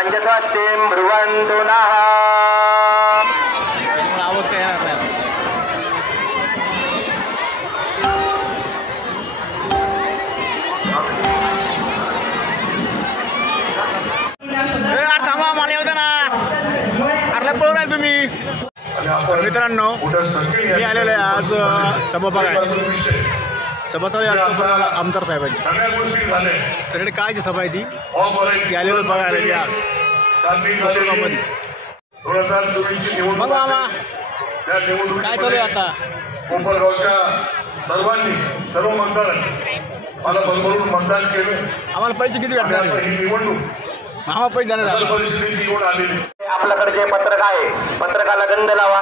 तांजस्वस्तिं ब्रुवन्तु नः। मित्रांनो मी आलेलो आहे आज सभा बघायला. सभा चालू असतो आमदार साहेबांची. त्याकडे काय सभा आहे ती आलेलो बघायला मी आज कोपरगावमध्ये. मग मामा काय चालू आहे आता? कोपरगावच्या सर्वांनी सर्व मतदारांनी मला भरभरून मतदान केलं. आम्हाला पैसे किती भेटणार? ही निवडणूक मामा पैसे देणार परिस्थिती येऊन आलेली. आपल्याकडे जे पत्रक आहे पत्रकाला गंध लावा,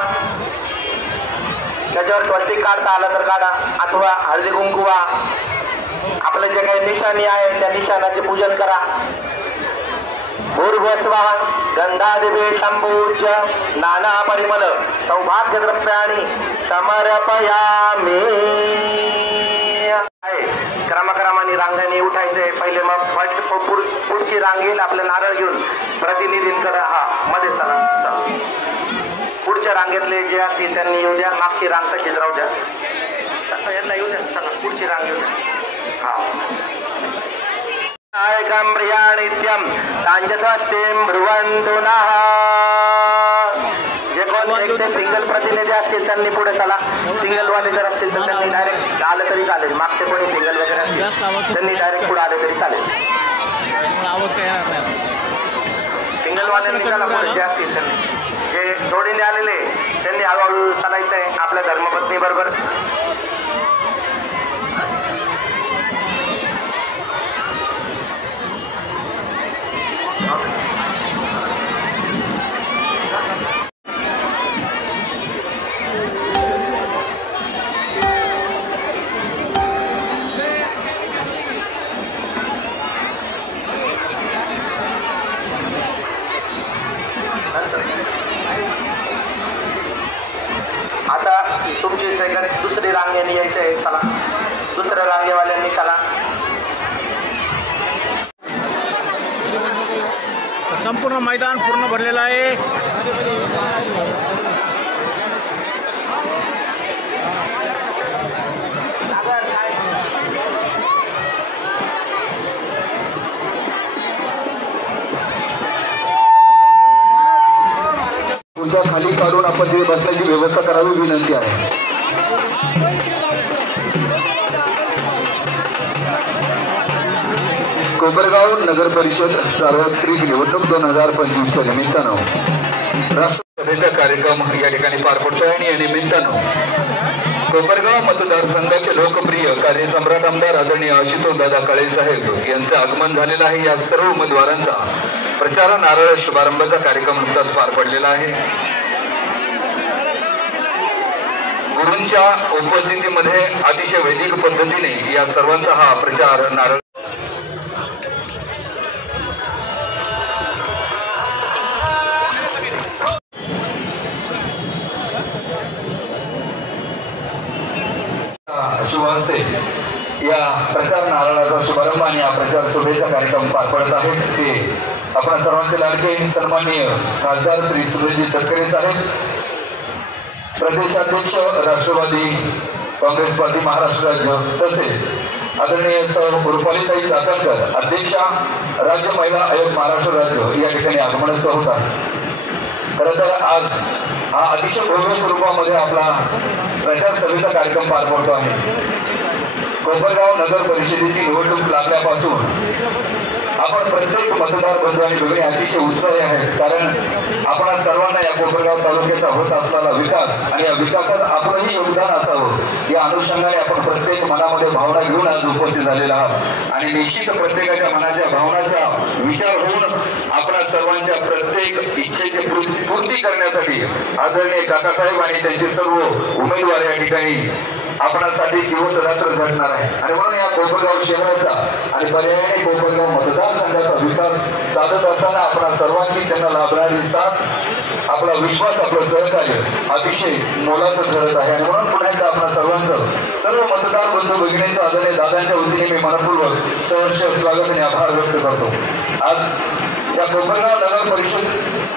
त्याच्यावर स्वस्तिक काढता आला तर काढा अथवा हळदी कुंकू वा. आपलं जे काही निशाणी आहे त्या निशाणाचे पूजन करा. भूर्भुवस्वः गंधादिभे संपूज्य नाना परिमल सौभाग्य द्रव्याणि समर्पयामि. क्रमाक्रमाने रांगाने उठायचंय. पहिले मग पुढची रांग येईल आपलं नारळ घेऊन प्रतिनिधींकडे मध्ये चला. पुढच्या रांगेतले जे असतील त्यांनी येऊ द्या. मागची रांग तशीच राहू द्या. यांना येऊ द्या. चला पुढची रांग येऊ द्या. नित्यम तांजस्वस्तिं ब्रुवन्तु नः. जे कोण एकटे सिंगल प्रतिनिधी असतील त्यांनी पुढे चला. सिंगलवाले जर असतील तर त्यांनी डायरेक्ट आलं तरी चालेल. मागचे कोणी सिंगल वगैरे असतील त्यांनी डायरेक्ट पुढे आले तरी चालेल. सिंगलवाल्यांनी चला पुढे जे असतील त्यांनी. जे जोडीने आलेले त्यांनी हळूहळू चालायचं आहे आपल्या धर्मपत्नी बरोबर. आता तुमची सेकंड दुसरी रांगेने यायचं आहे. चला दुसऱ्या रांगेवाल्यांनी चला. संपूर्ण मैदान पूर्ण भरलेलं आहे. खुर्च्या खाली काढून आपण तिथे बसण्याची व्यवस्था करावी विनंती आहे. कोपरगाव नगर परिषद सार्वत्रिक निवडणूक 2025 च्या निमित्तानं राष्ट्रसभेचा कार्यक्रम या ठिकाणी पार पडतोय. आणि या निमित्तानं कोपरगाव मतदारसंघाचे लोकप्रिय कार्यसम्राट आमदार आदरणीय आशुतोषदादा काळे साहेब यांचे आगमन झालेलं आहे. या सर्व उमेदवारांचा प्रचार नारळ शुभारंभाचा कार्यक्रम नुकताच पार पडलेला आहे. गुरूंच्या उपस्थितीमध्ये अतिशय वैदिक पद्धतीने या सर्वांचा हा प्रचार नारळ शुभांचे या प्रचार नारळाचा शुभारंभ आणि या प्रचार सभेचा कार्यक्रम पार पडत आहे. ते आपण सर्वांचे लाडके सन्माननीय खासदार श्री सुरेशजी तटकरे साहेब, प्रदेशाध्यक्ष राष्ट्रवादी काँग्रेस पार्टी महाराष्ट्र राज्य, तसेच आदरणीय रुपालीताई चाकणकर अध्यक्षा राज्य महिला आयोग महाराष्ट्र राज्य या ठिकाणी आगमनस्थ होत आहे. खरं तर आज हा अतिशय भव्य स्वरूपामध्ये आपला प्रचार सभेचा कार्यक्रम पार पडतो आहे. कोपरगाव नगर परिषदेची निवडणूक लागल्यापासून आपण प्रत्येक मतदार बंधू आणि भगिनी अतिशय उत्साही आहेत. कारण आपण सर्वांना या कोपरगाव तालुक्याचा होत असलेला विकास आणि या विकासात आपलंही योगदान असावं या अनुषंगाने आपण प्रत्येक मनामध्ये भावना घेऊन आज उपस्थित झालेला आहात. आणि निश्चित प्रत्येकाच्या मनाच्या भावनाचा विचार होऊन आपण सर्वांच्या प्रत्येक इच्छेची पूर्ती करण्यासाठी आदरणीय काकासाहेब आणि त्यांचे सर्व उमेदवार या ठिकाणी आपणासाठी दिवस रात्र झटणार आहे. आणि म्हणून या कोपरगाव शहराचा आणि पर्यायाने कोपरगाव मतदारसंघाचा विकास साधत असताना आपण सर्वांनी त्यांना लाभणारी साथ, आपला विश्वास, आपलं सहकार्य अतिशय मोलाचं ठरत आहे. आणि म्हणून पुन्हा एकदा आपण सर्वांचं, सर्व मतदार बंधू भगिनींचं आदरणीय दादांच्या वतीने मी मनपूर्वक सहर्ष स्वागत आणि आभार व्यक्त करतो. आज या कोपरगाव नगर परिषद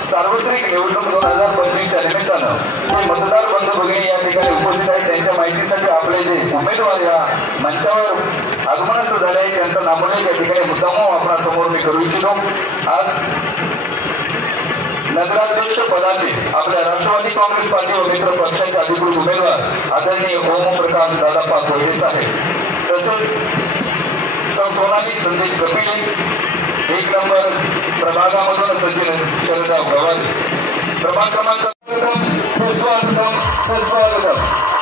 सार्वत्रिक निवडणूक 2025च्या निमित्तानं जे मतदार बंधू भगिनी या ठिकाणी उपस्थित आहेत त्यांच्या माहितीसाठी आपले जे उमेदवार या मंचावर आगमनाचं झाले आहे त्यांचा नामोल्लेख या ठिकाणी मुद्दाम आपणासमोर मी करू इच्छितो। आज नगराध्यक्ष पदाचे आपल्या राष्ट्रवादी काँग्रेस पार्टी व मित्र पक्षाचे अधिकृत उमेदवार आदरणीय ओमप्रकाश दादाप्पा कोल्हे साहेब तसंच सोनाली संदीप कपिले 1 नंबर प्रभागामधून सचिन शरदराव गवाले प्रभाग क्रमांक सुस्वागतम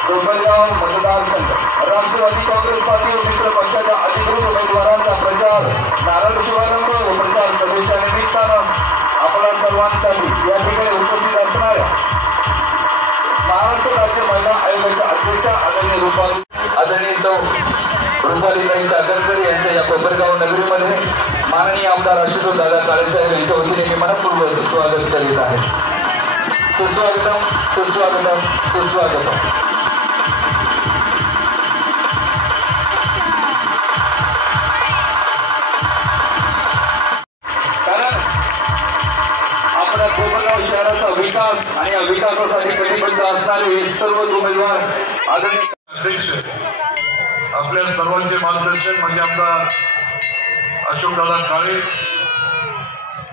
कोपरगाव मतदारसंघ राष्ट्रवादी काँग्रेस पार्टी व मित्र पक्षाच्या अधिकृत उमेदवारांचा प्रचार नारळ शुभारंभ व प्रचार सभेच्या निमित्तानं आपल्या सर्वांसाठी या ठिकाणी उपस्थित असणाऱ्या महाराष्ट्र राज्य महिला आयोगाच्या अध्यक्षा आदरणीय रुपालीताई चाकणकर यांच्या या कोपरगाव नगरीमध्ये माननीय आमदार आशुतोष दादा काळेसाहेब यांच्या वतीने मी मनपूर्वक स्वागत करीत आहे। सुस्वागतम सुस्वागतम सुस्वागतम। कोपरगाव शहराचा विकास आणि या विकासासाठी कटिबद्ध असणारे सर्व उमेदवार आदरणीय अध्यक्ष आपल्या सर्वांचे मार्गदर्शन म्हणजे आमदार अशोकदादा काळे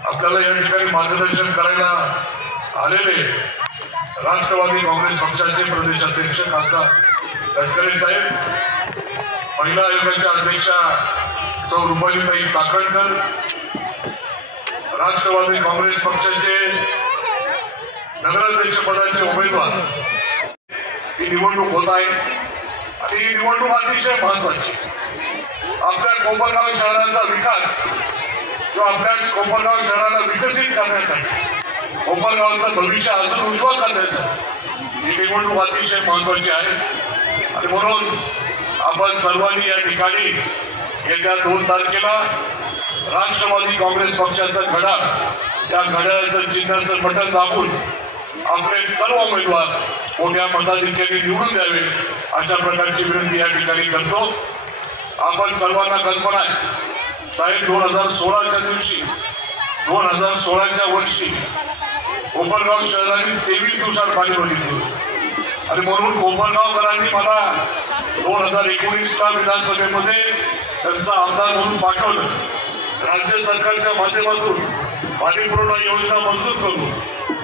आपल्याला या ठिकाणी मार्गदर्शन करायला आलेले राष्ट्रवादी काँग्रेस पक्षाचे प्रदेश अध्यक्ष खासदार तटकरे साहेब, महिला आयोगाच्या अध्यक्षा सौ रुपालीताई चाकणकर, राष्ट्रवादी काँग्रेस पक्षाचे नगराध्यक्ष पदाचे उमेदवार ही निवडणूक होत आहे आणि ही निवडणूक अतिशय महत्वाची। आपल्या कोपरगाव शहराचा विकास किंवा आपल्या कोपरगाव शहराला विकसित करण्यासाठी कोपरगावचं भविष्य अजून उज्ज्वल करण्यासाठी ही निवडणूक अतिशय महत्वाची आहे आणि म्हणून आपण सर्वांनी या ठिकाणी येत्या 2 तारखेला राष्ट्रवादी काँग्रेस पक्षाचा घड्याळ या घड्याळाचं चिन्हाचं बटन दाबून आपले सर्व उमेदवार मोठ्या मताधिक्याने निवडून द्यावे अशा प्रकारची विनंती या ठिकाणी करतो। आपण सर्वांना कल्पना आहे साहेब 2016च्या दिवशी 2016च्या वर्षी कोपरगाव शहराने 23 दिवसात पाणी बघितलं आणि म्हणून कोपरगावकरांनी मला 2019च्या विधानसभेमध्ये त्यांचा आमदार म्हणून पाठवलं। राज्य सरकारच्या माध्यमातून पाणी पुरवठा योजना मंजूर करून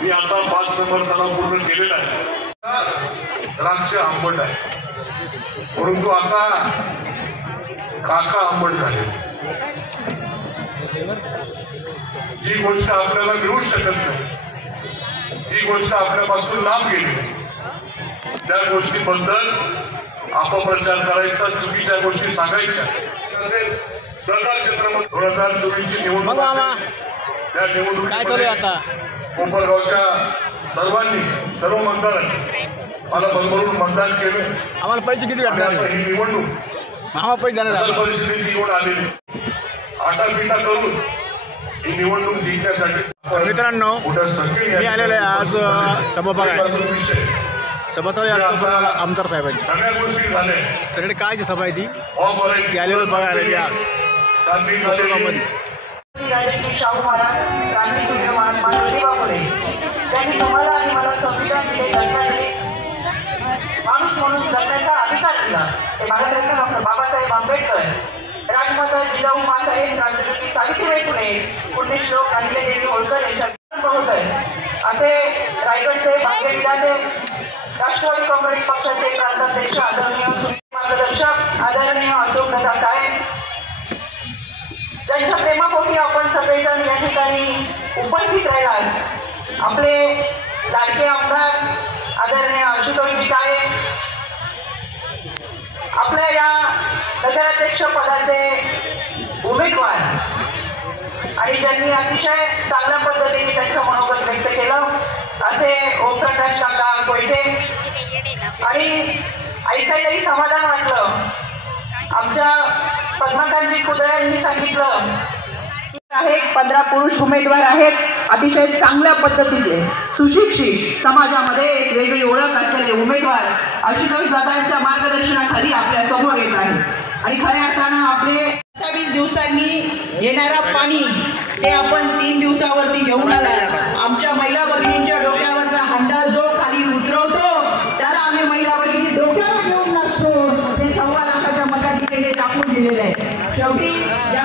मी आता 5 नंबर तलाव पूर्ण केलेला आहे। द्राक्ष आंबट आहे परंतु आता काका आंबट झाले। जी गोष्ट आपल्याला मिळू शकत नाही, जी गोष्ट आपल्यापासून लांब गेली, त्या गोष्टीबद्दल अपप्रचार करायचा, चुकीच्या गोष्टी सांगायच्या तसेच सरकार क्षेत्रामध्ये 2024ची निवडणूक त्या निवडणुकीमध्ये आता कोपरगावच्या सर्व मतदारांनी मला बरोबरून मतदान केलं। आम्हाला पैसे किती भेटणार ही निवडणूक आम्हाला पैसे देणार परिस्थिती येऊन आलेली आटापिटा करून ही निवडणूक जिंकण्यासाठी मित्रांनो मी आलेलो आहे आज सभास्थळी असतो आमदार साहेबांची सगळ्या गोष्टी झाल्या त्याकडे काय सभा आहे ती आलेलो बघायला आज शाहू महाराज क्रांतीसूर्य मानवदेवा फुले त्यांनी तुम्हाला आणि मला संविधान दिले, घटना माणूस म्हणून जगण्याचा अधिकार दिला। ते भारतरत्न डॉक्टर बाबासाहेब आंबेडकर, राजमाता जिजाऊ माँसाहेब, क्रांतिज्योती सावित्रीबाई फुले, पुण्यश्लोक अहिल्यादेवी होळकर यांच्या असे रायगडचे भाग्यविधाते राष्ट्रवादी काँग्रेस पक्षाचे प्रांताध्यक्ष आदरणीय मार्गदर्शक आदरणीय अशोकदादा काळे त्यांच्या प्रेमापोटी आपण सगळेजण या ठिकाणी उपस्थित राहिलात। आपले लाडके आमदार आदरणीय आशुतोषजी काळे, आपल्या या नगराध्यक्ष पदाचे उमेदवार आणि ज्यांनी अतिशय चांगल्या पद्धतीने त्यांचं मनोगत व्यक्त केलं असे ओमप्रकाश काका कोयटे आणि ऐकायलाही समाधान वाटलं। आमच्या पद्माकांतजी खुदे यांनी सांगितलं आहे 15 पुरुष उमेदवार आहेत, अतिशय चांगल्या पद्धतीने सुशिक्षित समाजामध्ये एक वेगळी ओळख असलेले उमेदवार आशुतोष दादांच्या मार्गदर्शनाखाली आपल्या समोर येत आहे आणि खऱ्या अर्थानं आपले 27 दिवसांनी येणारा पाणी ते आपण 3 दिवसावरती घेऊन आला. आमच्या महिला भगिनींच्या डोक्यावरचा हंडा जो खाली उतरवतो त्याला आम्ही महिला भगिनी डोक्यावर घेऊन नसतो. ते 1.25 लाखाच्या मताधिक्याने दाखवून दिलेलं आहे. शेवटी या